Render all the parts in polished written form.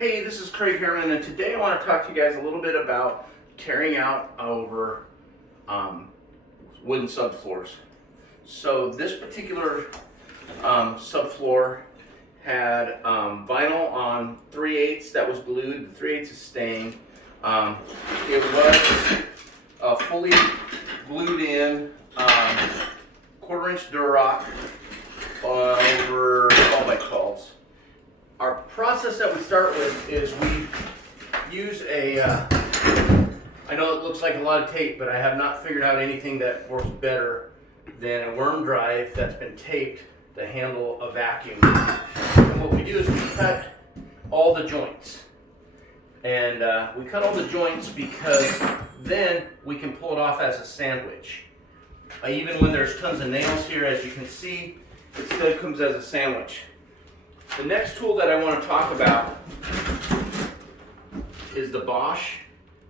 Hey, this is Craig Herman, and today I want to talk to you guys a little bit about carrying out over wooden subfloors. So this particular subfloor had vinyl on 3/8 that was glued. The 3/8 is staying. It was fully glued in 1/4 inch Durock over 12 by 12s. Our process that we start with is we use I know it looks like a lot of tape, but I have not figured out anything that works better than a worm drive that's been taped to handle a vacuum. And what we do is we cut all the joints. And we cut all the joints because then we can pull it off as a sandwich. Even when there's tons of nails here, as you can see, it still comes as a sandwich. The next tool that I want to talk about is the Bosch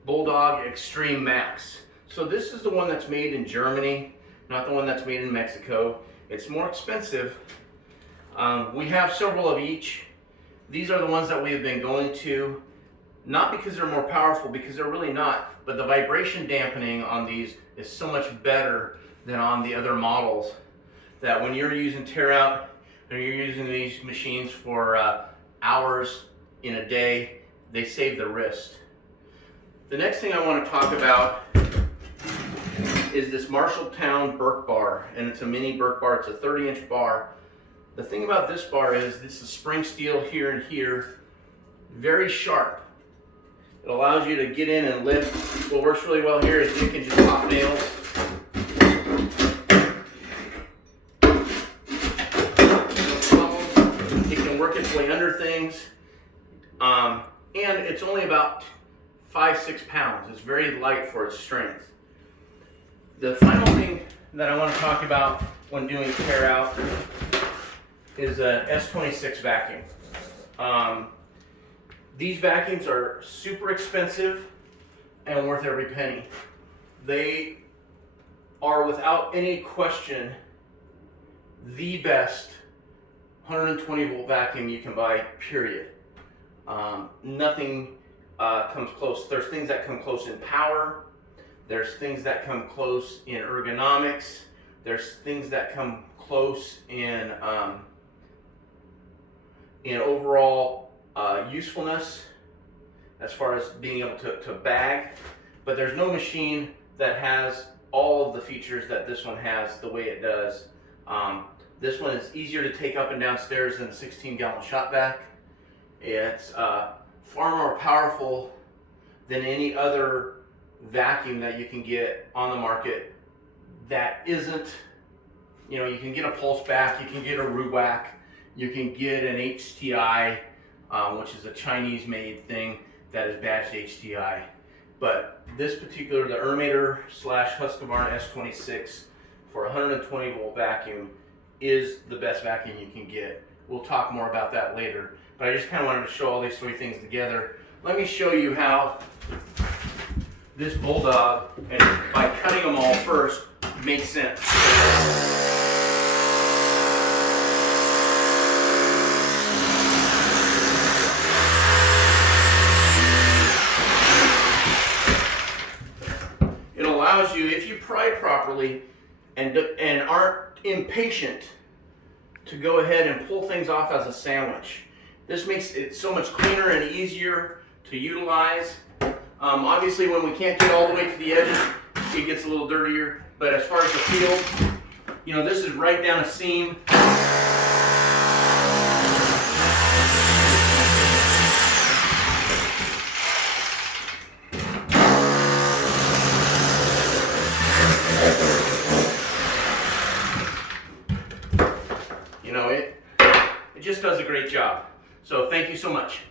Bulldog Extreme Max. So this is the one that's made in Germany, not the one that's made in Mexico. It's more expensive. We have several of each. These are the ones that we have been going to, not because they're more powerful, because they're really not, but the vibration dampening on these is so much better than on the other models that when you're using tear out, and you're using these machines for hours in a day, they save the wrist. The next thing I want to talk about is this Marshalltown Burke Bar, and it's a mini Burke Bar. It's a 30-inch bar. The thing about this bar is this is spring steel here and here, very sharp. It allows you to get in and lift. What works really well here is you can just pop nails. Work its way under things, and it's only about 5-6 pounds. It's very light for its strength. The final thing that I want to talk about when doing tear out is a S26 Vacuum. These vacuums are super expensive and worth every penny. They are without any question the best 120 volt vacuum you can buy, period. Nothing comes close. There's things that come close in power. There's things that come close in ergonomics. There's things that come close in overall usefulness as far as being able to bag. But there's no machine that has all of the features that this one has the way it does. This one is easier to take up and down stairs than a 16-gallon shop vac. It's far more powerful than any other vacuum that you can get on the market that isn't, you can get a pulse back, you can get a Ruwac, you can get an HTI, which is a Chinese-made thing that is badged HTI. But this particular, the Ermator / Husqvarna S26 for 120 volt vacuum is the best vacuum you can get. We'll talk more about that later, but I just kind of wanted to show all these three things together. Let me show you how this Bulldog, and by cutting them all first, makes sense. It allows you, if you pry properly and aren't impatient, to go ahead and pull things off as a sandwich. This makes it so much cleaner and easier to utilize. Obviously when we can't get all the way to the edges, it gets a little dirtier, but as far as the feel, this is right down a seam. It just does a great job. So thank you so much.